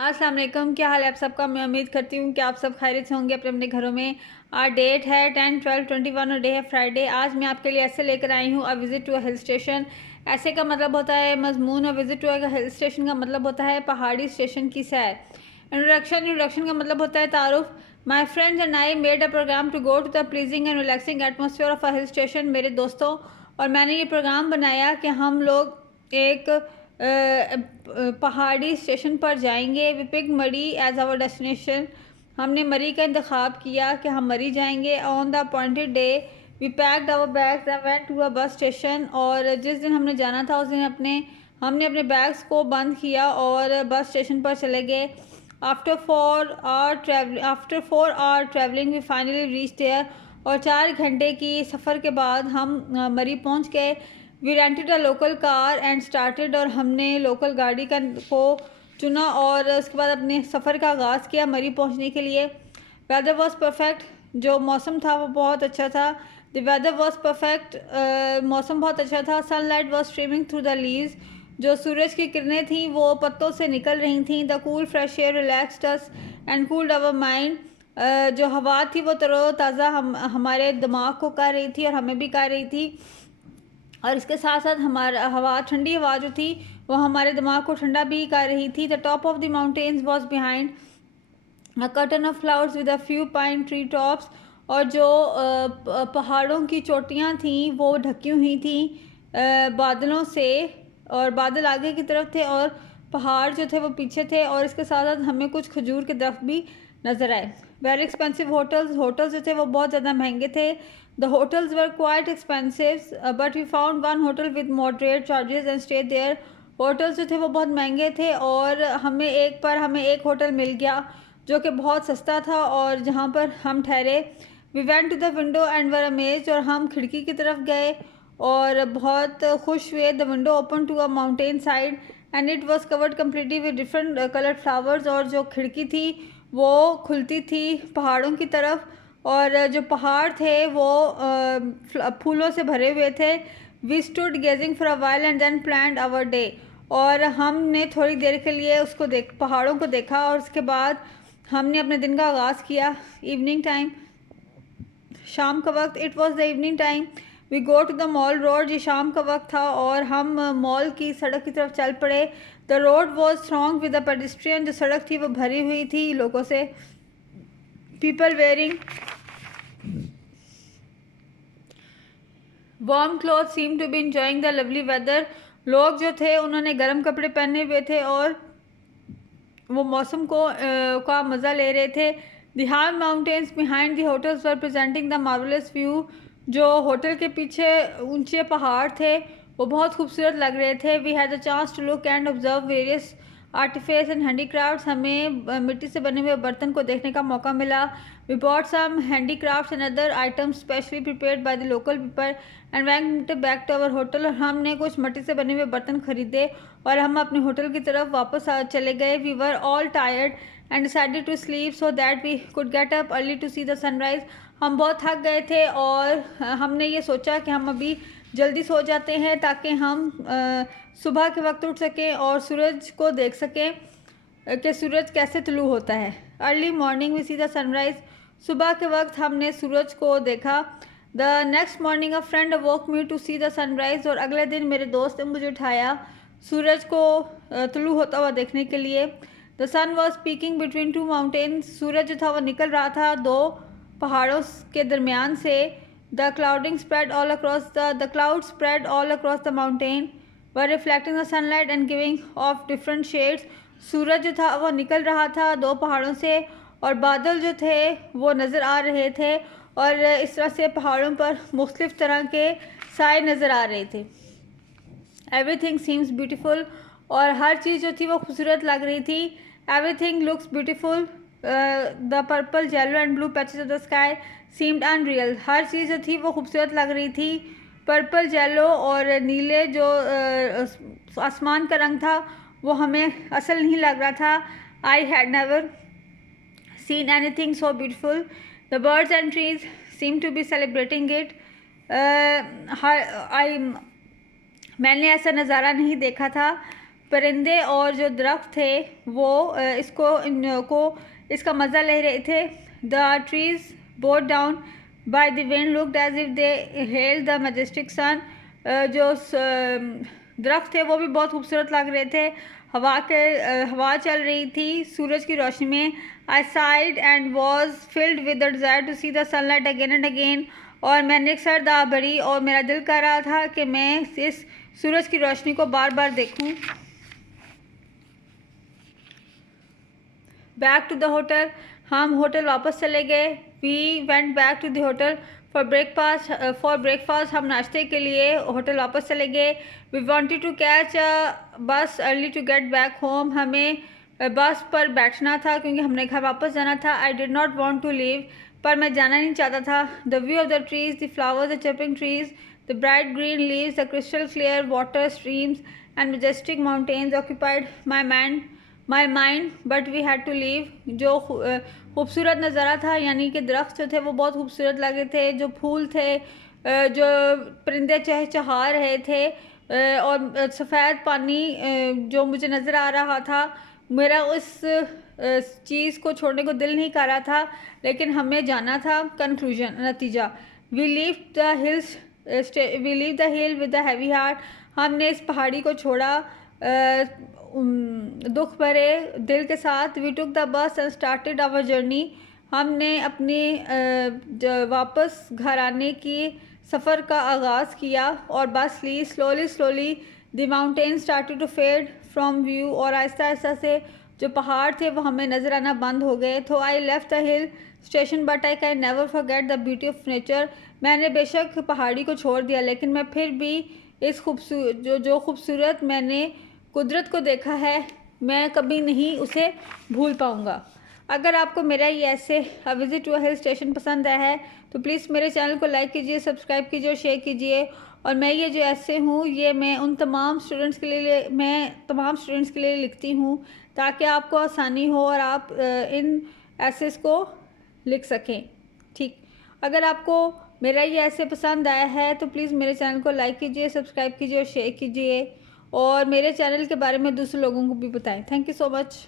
अस्सलाम वालेकुम, क्या हाल है आप सबका। मैं उम्मीद करती हूँ कि आप सब खैरियत से होंगे अपने अपने घरों में। आज डेट है 10/12/21 और डे है फ्राइडे। आज मैं आपके लिए ऐसे लेकर आई हूँ a visit to a hill station. ऐसे का मतलब होता है मजमून, और visit to a hill station का मतलब होता है पहाड़ी स्टेशन की सैर। इंट्रोडक्शन का मतलब होता है तारुफ। My friends and I made a programme to go to the pleasing and relaxing atmosphere of a hill station. मेरे दोस्तों और मैंने ये प्रोग्राम बनाया कि हम लोग एक पहाड़ी स्टेशन पर जाएंगे। We pick Murree as our destination. हमने मरी का इंतखाब किया कि हम मरी जाएंगे। On the appointed day we packed our bags and went to a bus station. और जिस दिन हमने जाना था उस दिन हमने अपने बैग्स को बंद किया और बस स्टेशन पर चले गए। After 4 hour travelling we finally reach there. और 4 घंटे की सफ़र के बाद हम मरी पहुंच गए। We rented a local car and started. और हमने लोकल गाड़ी को चुना और उसके बाद अपने सफ़र का आगाज़ किया मरी पहुंचने के लिए। Weather was perfect. जो मौसम था वो बहुत अच्छा था। The weather was perfect. मौसम बहुत अच्छा था। Sunlight was streaming through the leaves. जो सूरज की किरणें थीं वो पत्तों से निकल रही थीं। The cool fresh air relaxed us and cooled our mind. जो हवा थी वो तरोताज़ा हमारे दिमाग को कर रही थी और हमें भी कर रही थी। और इसके साथ साथ हमारा ठंडी हवा जो थी वो हमारे दिमाग को ठंडा भी कर रही थी। The top of the mountains was behind a curtain of clouds with a few pine tree tops. और जो पहाड़ों की चोटियाँ थीं वो ढकी हुई थीं बादलों से। और बादल आगे की तरफ थे और पहाड़ जो थे वो पीछे थे। और इसके साथ साथ हमें कुछ खजूर के दरख्त भी नज़र आए। वेरी एक्सपेंसिव होटल्स जो थे वो बहुत ज़्यादा महंगे थे। The hotels were quite expensive but we found one hotel with moderate charges and stay there. Hotels जो थे वो बहुत महंगे थे और हमें एक होटल मिल गया जो कि बहुत सस्ता था और जहाँ पर हम ठहरे। We went to the window and were amazed. और हम खिड़की की तरफ गए और बहुत खुश हुए। The window open to a mountain side and it was covered completely with different coloured flowers. और जो खिड़की थी वो खुलती थी पहाड़ों की तरफ और जो पहाड़ थे वो फूलों से भरे हुए थे। We stood gazing for a while and then planned our day. और हमने थोड़ी देर के लिए पहाड़ों को देखा और उसके बाद हमने अपने दिन का आगाज़ किया। इवनिंग टाइम, शाम का वक्त। It was the evening time. We go to the mall road. ये शाम का वक्त था और हम मॉल की सड़क की तरफ चल पड़े। The road was thronged with the pedestrian. जो सड़क थी वो भरी हुई थी लोगों से। People wearing warm cloth seem to be enjoying the lovely weather. लोग जो थे उन्होंने गर्म कपड़े पहने हुए थे और वो मौसम का मज़ा ले रहे थे। The high mountains behind the hotels were presenting the marvellous view. जो होटल के पीछे ऊंचे पहाड़ थे वो बहुत खूबसूरत लग रहे थे। We had the chance to look and observe various artifacts and handicrafts. हमें मिट्टी से बने हुए बर्तन को देखने का मौका मिला। We bought some handicrafts and other items specially prepared by the local people and went back to our hotel. और हमने कुछ मिट्टी से बने हुए बर्तन खरीदे और हम अपने होटल की तरफ वापस चले गए। We were all tired and decided to sleep so that we could get up early to see the sunrise. हम बहुत थक गए थे और हमने ये सोचा कि हम अभी जल्दी सो जाते हैं ताकि हम सुबह के वक्त उठ सकें और सूरज को देख सकें कि सूरज कैसे तुलू होता है। Early morning we see the sunrise. सुबह के वक्त हमने सूरज को देखा। The next morning a friend walk me to see the sunrise. और अगले दिन मेरे दोस्त ने मुझे उठाया सूरज को तुलू होता हुआ देखने के लिए। The sun was speaking between two mountains. सूरज जो था वो निकल रहा था दो पहाड़ों के दरमियान से। The cloud spread all across the mountain were reflecting the sunlight and giving off different shades. सूरज जो था वो निकल रहा था दो पहाड़ों से और बादल जो थे वो नज़र आ रहे थे और इस तरह से पहाड़ों पर मुख्तलिफ़ तरह के साए नज़र आ रहे थे। Everything seems beautiful. और हर चीज़ जो थी वो खूबसूरत लग रही थी। Everything looks beautiful. The purple yellow and blue patches of the sky seemed unreal. हर चीज़ जो थी वो खूबसूरत लग रही थी। पर्पल येलो और नीले जो आसमान का रंग था वो हमें असल नहीं लग रहा था। I had never seen anything so beautiful. The birds and trees seem to be celebrating it. मैंने ऐसा नज़ारा नहीं देखा था परिंदे और जो दरख्त थे वो इसका मज़ा ले रहे थे। The trees bowed down by the wind looked as if they held the majestic sun. जो दरख्त थे वो भी बहुत खूबसूरत लग रहे थे। हवा चल रही थी सूरज की रोशनी में। I sighed and was filled with the desire to see the sunlight again and again. और मैंने एक सरदा भरी और मेरा दिल कर रहा था कि मैं इस सूरज की रोशनी को बार बार देखूं। बैक टू द होटल, हम होटल वापस चले गए। We went back to the hotel for breakfast हम नाश्ते के लिए होटल वापस चले गए। We wanted to catch bus early to get back home. हमें बस पर बैठना था क्योंकि हमने घर वापस जाना था। I did not want to leave, पर मैं जाना नहीं चाहता था। The view of the trees, the flowers, the chirping trees, the bright green leaves, the crystal clear water, streams and majestic mountains occupied my mind but we had to leave. जो खूबसूरत नज़ारा था, यानी कि दरख्त जो थे वो बहुत खूबसूरत लगे थे, जो फूल थे, जो परिंदे चहचहा रहे थे, और सफ़ेद पानी जो मुझे नज़र आ रहा था। मेरा उस चीज़ को छोड़ने को दिल नहीं कर रहा था, लेकिन हमें जाना था। कंक्लूजन, नतीजा, we leave the hill with the heavy heart. हमने इस पहाड़ी को छोड़ा दुख भरे दिल के साथ। We took the bus and started our journey. हमने अपनी वापस घर आने की सफ़र का आगाज़ किया और बस ली। Slowly the mountain started to fade from view. और आहिस्ता आहिस्ता से जो पहाड़ थे वो हमें नज़र आना बंद हो गए। तो I left the hill station but I can never forget the beauty of nature. मैंने बेशक पहाड़ी को छोड़ दिया, लेकिन मैं फिर भी इस खूबसूरत मैंने कुदरत को देखा है, मैं कभी नहीं उसे भूल पाऊँगा। अगर आपको मेरा ये ऐसे a visit to a hill station पसंद आया है तो प्लीज़ मेरे चैनल को लाइक कीजिए, सब्सक्राइब कीजिए और शेयर कीजिए। और मैं ये जो ऐसे हूँ ये मैं तमाम स्टूडेंट्स के लिए लिखती हूँ ताकि आपको आसानी हो और आप इन ऐसेस को लिख सकें। ठीक, अगर आपको मेरा ये ऐसे पसंद आया है तो प्लीज़ मेरे चैनल को लाइक कीजिए, सब्सक्राइब कीजिए और शेयर कीजिए, और मेरे चैनल के बारे में दूसरे लोगों को भी बताएं। Thank you so much.